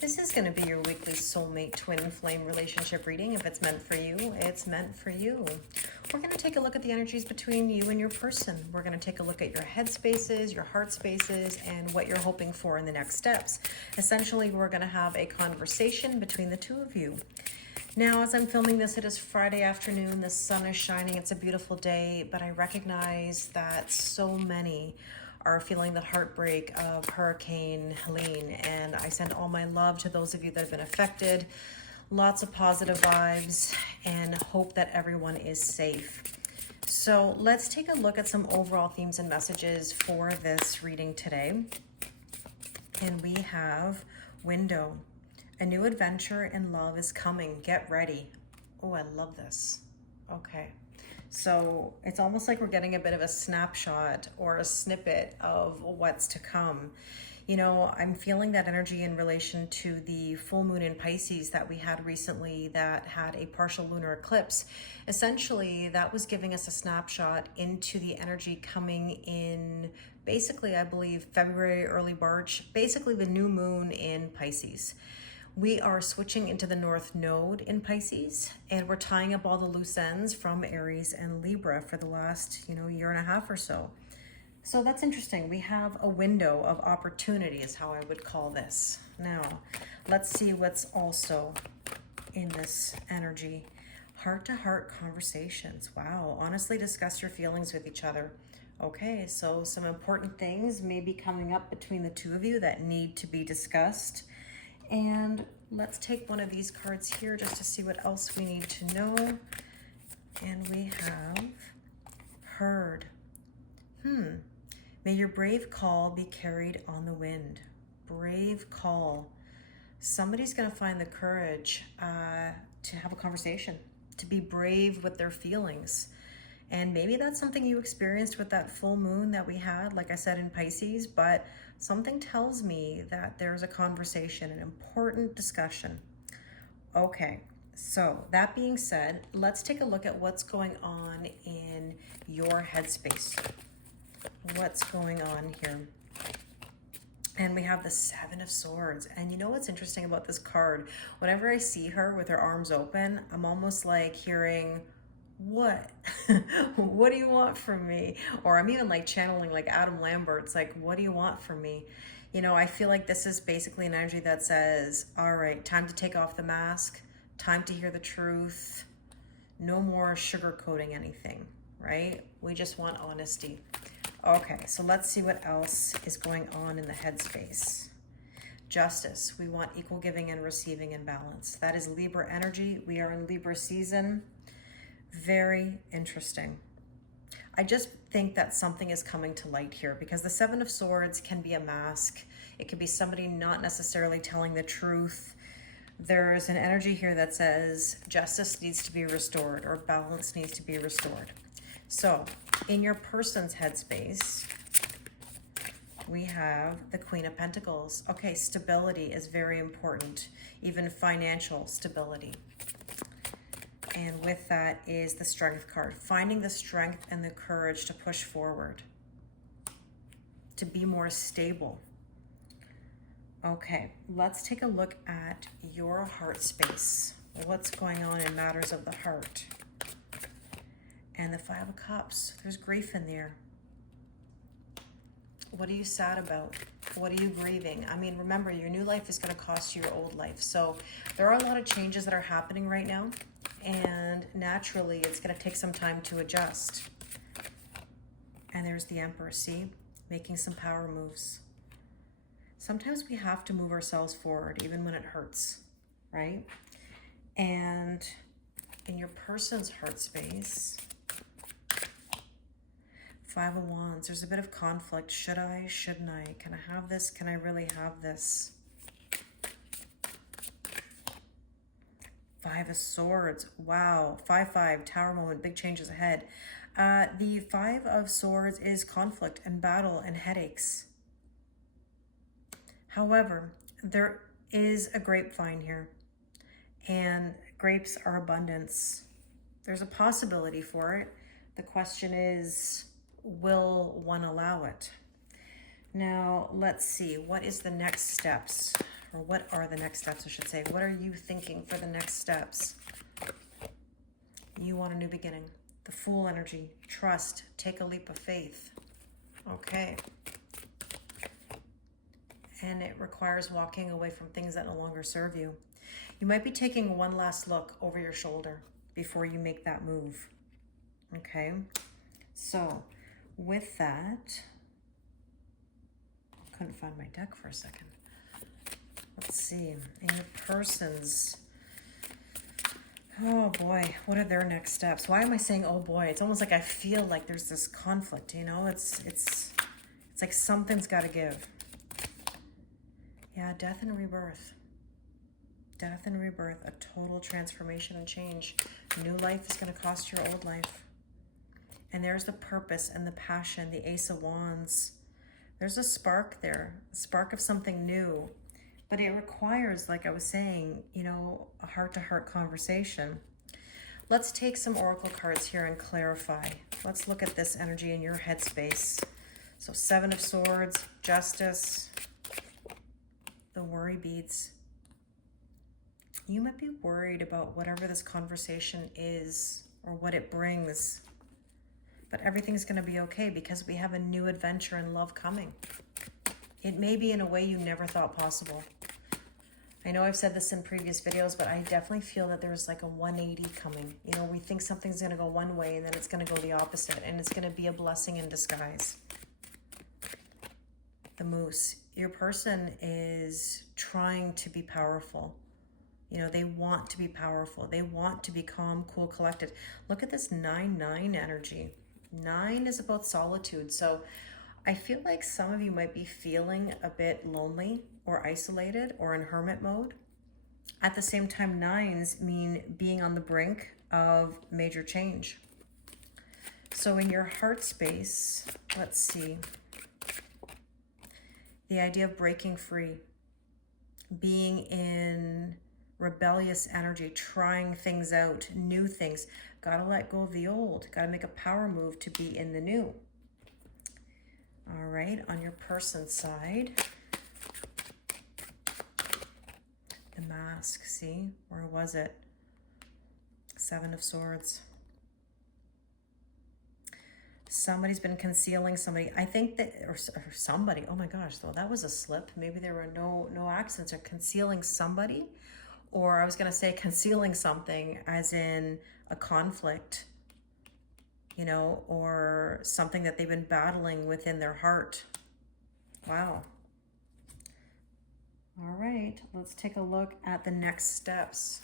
This is going to be your weekly soulmate twin flame relationship reading. If it's meant for you, it's meant for you. We're going to take a look at the energies between you and your person. We're going to take a look at your head spaces, your heart spaces, and what you're hoping for in the next steps. Essentially, we're going to have a conversation between the two of you. Now, as I'm filming this, it is Friday afternoon. The sun is shining. It's a beautiful day, but I recognize that so many are feeling the heartbreak of Hurricane Helene, and I send all my love to those of you that have been affected. Lots of positive vibes and hope that everyone is safe. So let's take a look at some overall themes and messages for this reading today. And we have window. A new adventure in love is coming. Get ready. Oh, I love this. Okay. So it's almost like we're getting a bit of a snapshot or a snippet of what's to come. You know, I'm feeling that energy in relation to the full moon in Pisces that we had recently that had a partial lunar eclipse. Essentially, that was giving us a snapshot into the energy coming in basically, I believe, February, early March, basically the new moon in Pisces. We are switching into the North Node in Pisces, and we're tying up all the loose ends from Aries and Libra for the last, year and a half or so. So that's interesting. We have a window of opportunity is how I would call this. Now, let's see what's also in this energy. Heart-to-heart conversations. Wow. Honestly, discuss your feelings with each other. Okay, so some important things may be coming up between the two of you that need to be discussed. And let's take one of these cards here just to see what else we need to know. And we have heard. May your brave call be carried on the wind. Brave call. Somebody's going to find the courage to have a conversation, to be brave with their feelings. And maybe that's something you experienced with that full moon that we had, like I said, in Pisces, but something tells me that there's a conversation, an important discussion. Okay, so that being said, let's take a look at what's going on in your headspace. What's going on here? And we have the Seven of Swords. And you know what's interesting about this card? Whenever I see her with her arms open, I'm almost like hearing, what? What do you want from me? Or I'm even like channeling like Adam Lambert's like, what do you want from me? You know, I feel like this is basically an energy that says, all right, time to take off the mask, time to hear the truth, no more sugarcoating anything, right? We just want honesty. Okay, so let's see what else is going on in the headspace. Justice. We want equal giving and receiving and balance. That is Libra energy. We are in Libra season. Very interesting. I just think that something is coming to light here because the Seven of Swords can be a mask. It could be somebody not necessarily telling the truth. There's an energy here that says justice needs to be restored or balance needs to be restored. So in your person's headspace, we have the Queen of Pentacles. Okay, stability is very important, even financial stability. And with that is the Strength card. Finding the strength and the courage to push forward, to be more stable. Okay, let's take a look at your heart space. What's going on in matters of the heart? And the Five of Cups. There's grief in there. What are you sad about? What are you grieving? I mean, remember, your new life is going to cost you your old life. So there are a lot of changes that are happening right now. And naturally, it's going to take some time to adjust. And there's the Emperor, see? Making some power moves. Sometimes we have to move ourselves forward, even when it hurts, right? And in your person's heart space, Five of Wands, there's a bit of conflict. Should I? Shouldn't I? Can I have this? Can I really have this? Five of Swords. Wow. 5-5. Tower moment. Big changes ahead. The Five of Swords is conflict and battle and headaches. However, there is a grapevine here. And grapes are abundance. There's a possibility for it. The question is, will one allow it? Now, let's see. What is the next steps? Or what are the next steps, I should say. What are you thinking for the next steps? You want a new beginning. The Fool energy. Trust. Take a leap of faith. Okay. And it requires walking away from things that no longer serve you. You might be taking one last look over your shoulder before you make that move. Okay. So with that, I couldn't find my deck for a second. Let's see. In your person's, oh boy, what are their next steps? Why am I saying oh boy? It's almost like I feel like there's this conflict, you know? It's like something's got to give. Yeah, death and rebirth. Death and rebirth, a total transformation and change. New life is going to cost your old life. And there's the purpose and the passion, the Ace of Wands. There's a spark there, a spark of something new. But it requires, like I was saying, you know, a heart-to-heart conversation. Let's take some oracle cards here and clarify. Let's look at this energy in your headspace. So 7 of Swords, Justice, the worry beads. You might be worried about whatever this conversation is or what it brings. But everything's going to be okay because we have a new adventure in love coming. It may be in a way you never thought possible. I know I've said this in previous videos, but I definitely feel that there's like a 180 coming. You know, we think something's going to go one way and then it's going to go the opposite. And it's going to be a blessing in disguise. The Moose. Your person is trying to be powerful. You know, they want to be powerful. They want to be calm, cool, collected. Look at this 9-9 energy. 9 is about solitude. So I feel like some of you might be feeling a bit lonely or isolated or in hermit mode. At the same time, 9s mean being on the brink of major change. So in your heart space, let's see. The idea of breaking free, being in rebellious energy, trying things out, new things. Gotta let go of the old. Gotta make a power move to be in the new. All right, on your person side, the Mask, see? Where was it? 7 of Swords. Somebody's been concealing somebody. I think that, or somebody, oh my gosh, though, that was a slip. Maybe there were no accidents, or concealing somebody. Or I was going to say concealing something as in a conflict, you know, or something that they've been battling within their heart. Wow. All right, let's take a look at the next steps.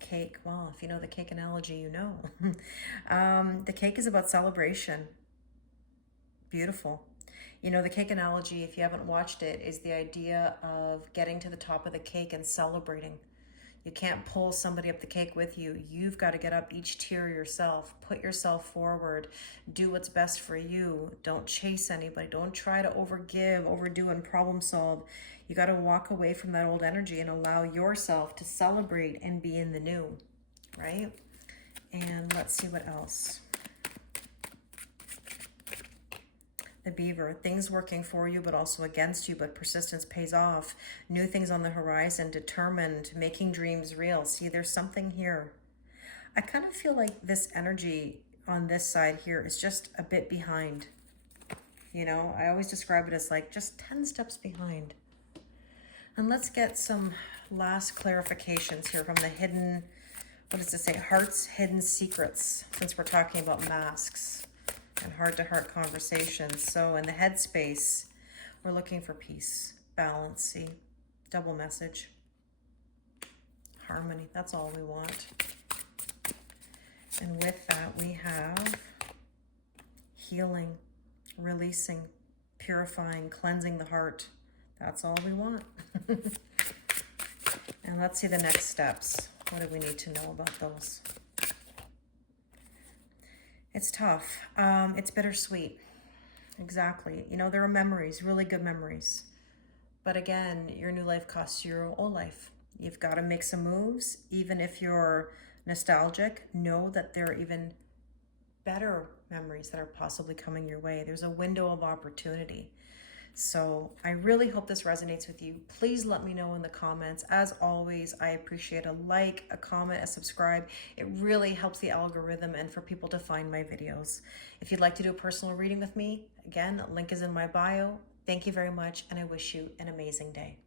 Cake. Well, if you know the cake analogy, you know. The cake is about celebration. Beautiful. You know, the cake analogy, if you haven't watched it, is the idea of getting to the top of the cake and celebrating. You can't pull somebody up the cake with you. You've got to get up each tier yourself. Put yourself forward. Do what's best for you. Don't chase anybody. Don't try to overgive, overdo, and problem solve. You got to walk away from that old energy and allow yourself to celebrate and be in the new, right? And let's see what else. The Beaver, things working for you but also against you, but persistence pays off. New things on the horizon, determined, making dreams real. See, there's something here. I kind of feel like this energy on this side here is just a bit behind. You know, I always describe it as like just 10 steps behind. And let's get some last clarifications here from the hidden, what does it say? Heart's hidden secrets, since we're talking about masks and heart-to-heart conversations. So in the headspace, we're looking for peace, balance, see, double message, harmony. That's all we want. And with that, we have healing, releasing, purifying, cleansing the heart. That's all we want. And let's see the next steps. What do we need to know about those? It's tough. It's bittersweet. Exactly. You know, there are memories, really good memories. But again, your new life costs your old life. You've got to make some moves. Even if you're nostalgic, know that there are even better memories that are possibly coming your way. There's a window of opportunity. So I really hope this resonates with you. Please let me know in the comments. As always, I appreciate a like, a comment, a subscribe. It really helps the algorithm and for people to find my videos. If you'd like to do a personal reading with me, again, link is in my bio. Thank you very much, and I wish you an amazing day.